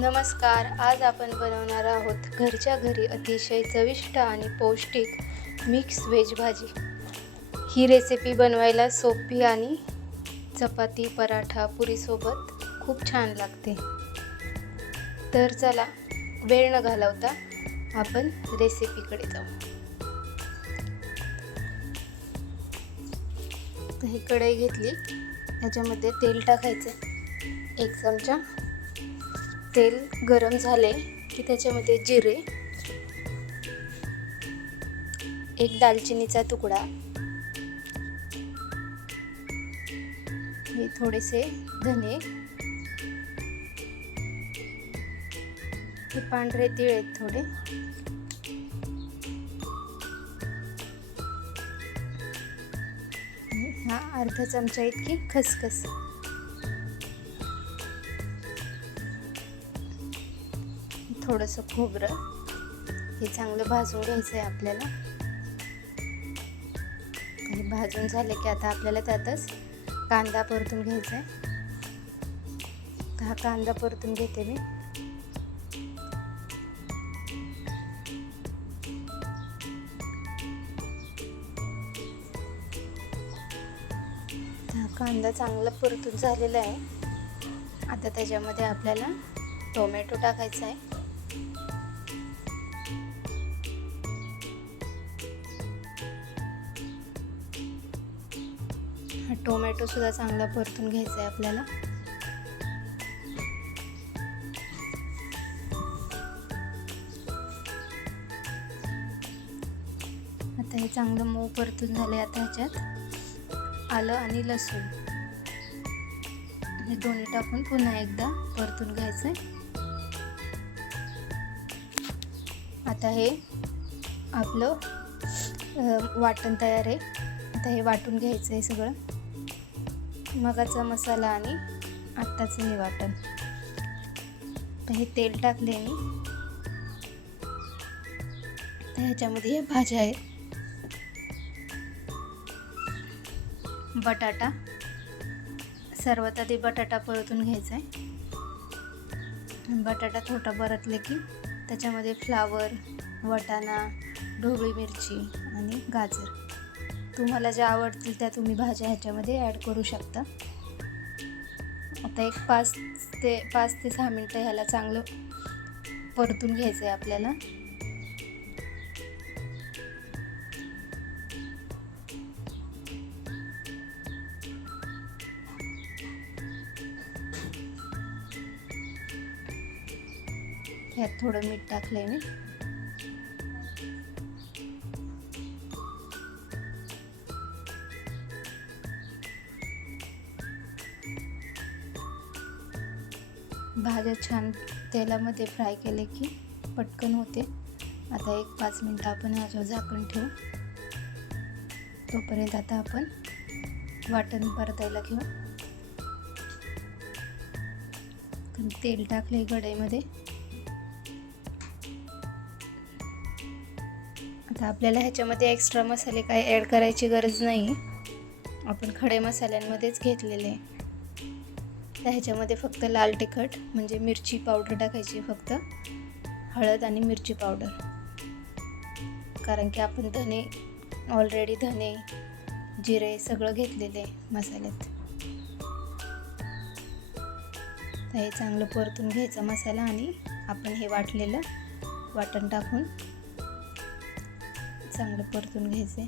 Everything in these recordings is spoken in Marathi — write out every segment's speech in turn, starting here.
नमस्कार. आज आपण बनवणार आहोत घरच्या घरी अतिशय चविष्ट आणि पौष्टिक मिक्स व्हेज भाजी. ही रेसिपी बनवायला सोपी आणि चपाती, पराठा, पुरीसोबत खूप छान लागते. तर चला वेळ न घालवता आपण रेसिपीकडे जाऊ. तर ही कढई घेतली, याच्यामध्ये तेल टाकायचं. 1 चमचा तेल गरम झाले की त्याच्यामध्ये जिरे, 1 दालचिनीचा तुकडा, हे थोडेसे धने, हे पांढरे तीळ आहेत थोडे, आणि हा अर्धा चमचा इतकी खसखस. थोडंसं खोबरं, हे चांगलं भाजून घ्यायचं आहे आपल्याला. हे भाजून झाले की आता आपल्याला त्यातच कांदा परतून घ्यायचा आहे. हा कांदा परतून घेते मी. हा कांदा चांगला परतून झालेला आहे. आता त्याच्यामध्ये आपल्याला टोमॅटो टाकायचा आहे. हा टोमॅटो सुद्धा चांगला परतून घ्यायचा आहे आपल्याला. आता हे चांगलं मऊ परतून झाले. आता ह्याच्यात आलं आणि लसूण हे दोन्ही टाकून पुन्हा एकदा परतून घ्यायचं आहे. आता हे आपलं वाटण तयार आहे. आता हे वाटून घ्यायचं आहे सगळं, मगाचा मसाला आणि आत्ताचं हे वाटण. तर हे तेल टाकले मी. तर ह्याच्यामध्ये हे भाज्या आहेत. बटाटा, सर्वात आधी बटाटा परतून घ्यायचा आहे. बटाटा थोडा परतले की त्याच्यामध्ये फ्लावर, वाटाणा, ढोबळी मिरची आणि गाजर, तुम्हाला ज्या आवडतील त्या तुम्ही भाज्या ह्याच्यामध्ये ॲड करू शकता. आता एक 5 ते 6 मिनटं ह्याला चांगलं परतून घ्यायचं आहे आपल्याला. ह्यात थोडं मीठ टाकलंय मी. भाज्या छान तेलामध्ये फ्राय केले की पटकन होते. आता एक 5 मिनटं आपण ह्याच्यावर झाकण ठेवू. तोपर्यंत आता आपण वाटण परतायला घेऊ. तेल टाकले कढईमध्ये. आता आपल्याला ह्याच्यामध्ये एक्स्ट्रा मसाले काही ॲड करायची गरज नाही, आपण खडे मसाल्यांमध्येच घेतलेले आहे. तर ह्याच्यामध्ये फक्त लाल तिखट म्हणजे मिरची पावडर टाकायची, फक्त हळद आणि मिरची पावडर, कारण की आपण ऑलरेडी धने जिरे सगळं घेतलेले मसाल्यात. तर हे चांगलं परतून घ्यायचं मसाला आणि आपण हे वाटलेलं वाटण टाकून चांगलं परतून घ्यायचं.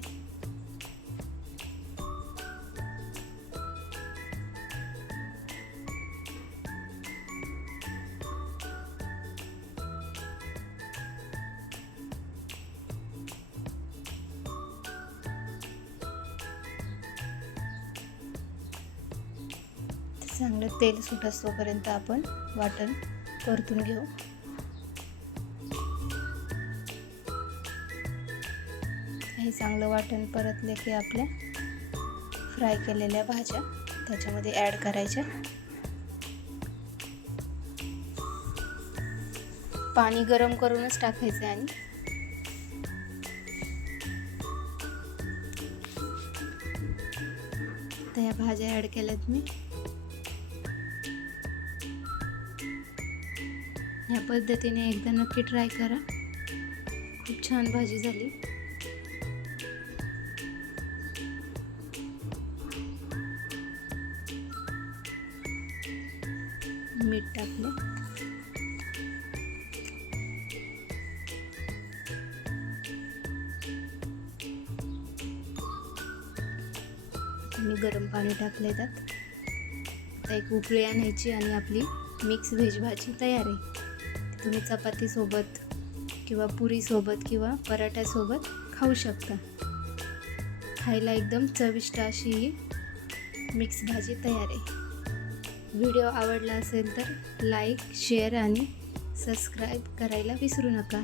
चांगलं तेल सुटस तोपर्यंत आपण वाटण परतून घेऊ. हे चांगलं वाटण परतले की आपल्या फ्राय केलेल्या भाज्या त्याच्यामध्ये ॲड करायच्या. पाणी गरम करूनच टाकायचं आणि तर या भाज्या ॲड केल्यात मी. ह्या पद्धतीने एकदा नक्की ट्राय करा. खूप छान भाजी झाली. मीठ टाकलं. मी गरम पाणी टाकले त्यात. आता एक उकळी आणायची आणि आपली मिक्स व्हेज भाजी तयार आहे. तुम्ही चपातीसोबत किंवा पुरीसोबत किंवा पराठ्यासोबत खाऊ शकता. खायला एकदम चविष्ट अशी ही मिक्स भाजी तयार आहे. व्हिडिओ आवडला असेल तर लाईक, शेअर आणि सबस्क्राईब करायला विसरू नका.